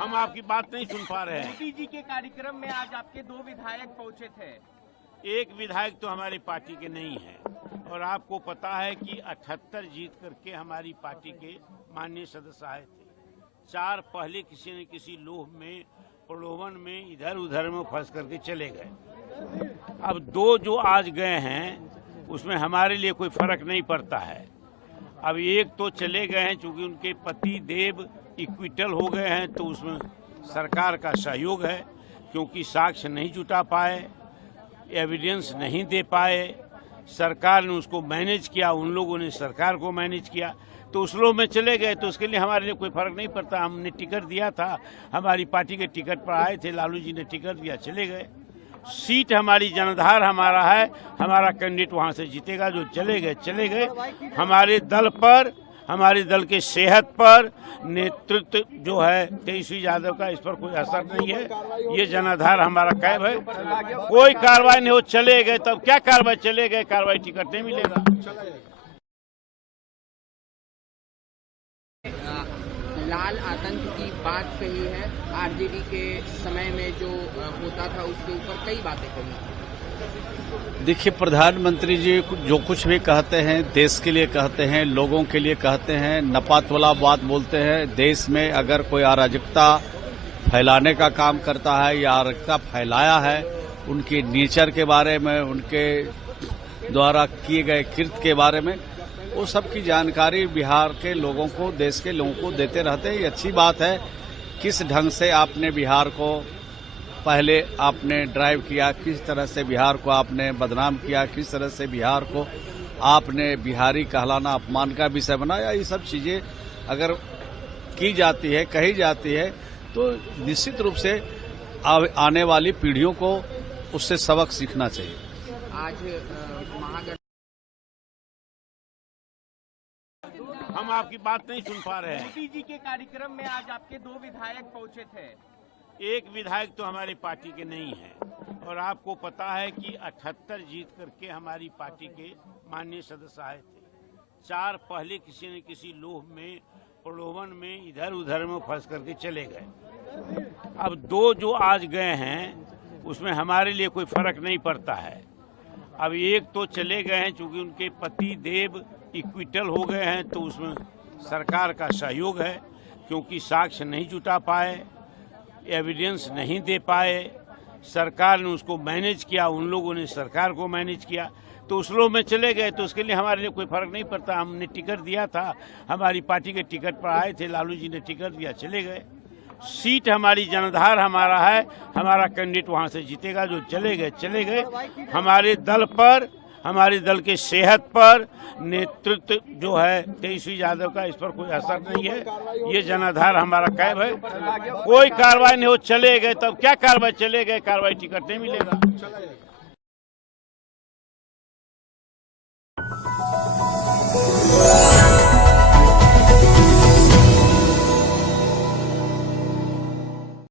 हम आपकी बात नहीं सुन पा रहे हैं। मोदी जी के कार्यक्रम में आज आपके 2 विधायक पहुंचे थे। एक विधायक तो हमारी पार्टी के नहीं है और आपको पता है कि 78 जीत करके हमारी पार्टी के माननीय सदस्य आए थे। 4 पहले किसी न किसी लोभ में प्रलोभन में इधर उधर में फंस करके चले गए। अब 2 जो आज गए हैं उसमें हमारे लिए कोई फर्क नहीं पड़ता है। अब एक तो चले गए हैं चूंकि उनके पति देव इक्विटल हो गए हैं तो उसमें सरकार का सहयोग है, क्योंकि साक्ष्य नहीं जुटा पाए, एविडेंस नहीं दे पाए, सरकार ने उसको मैनेज किया, उन लोगों ने सरकार को मैनेज किया, तो उस लोग में चले गए। तो उसके लिए हमारे लिए कोई फर्क नहीं पड़ता। हमने टिकट दिया था, हमारी पार्टी के टिकट पर आए थे, लालू जी ने टिकट दिया, चले गए। सीट हमारी जनाधार हमारा है, हमारा कैंडिडेट वहां से जीतेगा। जो चले गए हमारे दल पर, हमारे दल के सेहत पर, नेतृत्व जो है तेजस्वी यादव का, इस पर कोई असर नहीं है। ये जनाधार हमारा कैब है, कोई कार्रवाई नहीं हो, चले गए। तब क्या कार्रवाई, चले गए, कार्रवाई टिकट नहीं मिलेगा। लाल आतंक की बात कही है, आरजेडी के समय में जो होता था उसके ऊपर कई बातें कही। देखिए, प्रधानमंत्री जी जो कुछ भी कहते हैं देश के लिए कहते हैं, लोगों के लिए कहते हैं, नपात वाला बात बोलते हैं। देश में अगर कोई अराजकता फैलाने का काम करता है या अराजकता फैलाया है, उनके नेचर के बारे में, उनके द्वारा किए गए कृत्य के बारे में, वो सब की जानकारी बिहार के लोगों को, देश के लोगों को देते रहते हैं। ये अच्छी बात है। किस ढंग से आपने बिहार को पहले आपने ड्राइव किया, किस तरह से बिहार को आपने बदनाम किया, किस तरह से बिहार को आपने बिहारी कहलाना अपमान का विषय बनाया, ये सब चीजें अगर की जाती है, कही जाती है, तो निश्चित रूप से आने वाली पीढ़ियों को उससे सबक सीखना चाहिए। आज हम आपकी बात नहीं सुन पा रहे हैं। मोदी जी के कार्यक्रम में आज आपके 2 विधायक पहुंचे थे। एक विधायक तो हमारी पार्टी के नहीं है और आपको पता है कि 78 जीत करके हमारी पार्टी के माननीय सदस्य आए थे। 4 पहले किसी न किसी लोभ में प्रलोभन में इधर उधर में फंस करके चले गए। अब 2 जो आज गए हैं उसमें हमारे लिए कोई फर्क नहीं पड़ता है। अब एक तो चले गए हैं चूंकि उनके पति देव इक्विटल हो गए हैं तो उसमें सरकार का सहयोग है, क्योंकि साक्ष्य नहीं जुटा पाए, एविडेंस नहीं दे पाए, सरकार ने उसको मैनेज किया, उन लोगों ने सरकार को मैनेज किया, तो उस लोग में चले गए। तो उसके लिए हमारे लिए कोई फर्क नहीं पड़ता। हमने टिकट दिया था, हमारी पार्टी के टिकट पर आए थे, लालू जी ने टिकट दिया, चले गए। सीट हमारी जनाधार हमारा है, हमारा कैंडिडेट वहां से जीतेगा। जो चले गए हमारे दल पर, हमारे दल के सेहत पर, नेतृत्व जो है तेजस्वी यादव का, इस पर कोई असर नहीं है। ये जनाधार हमारा कैब है, कोई कार्रवाई नहीं हो, चले गए। तब क्या कार्रवाई, चले गए, कार्रवाई टिकट नहीं मिलेगा।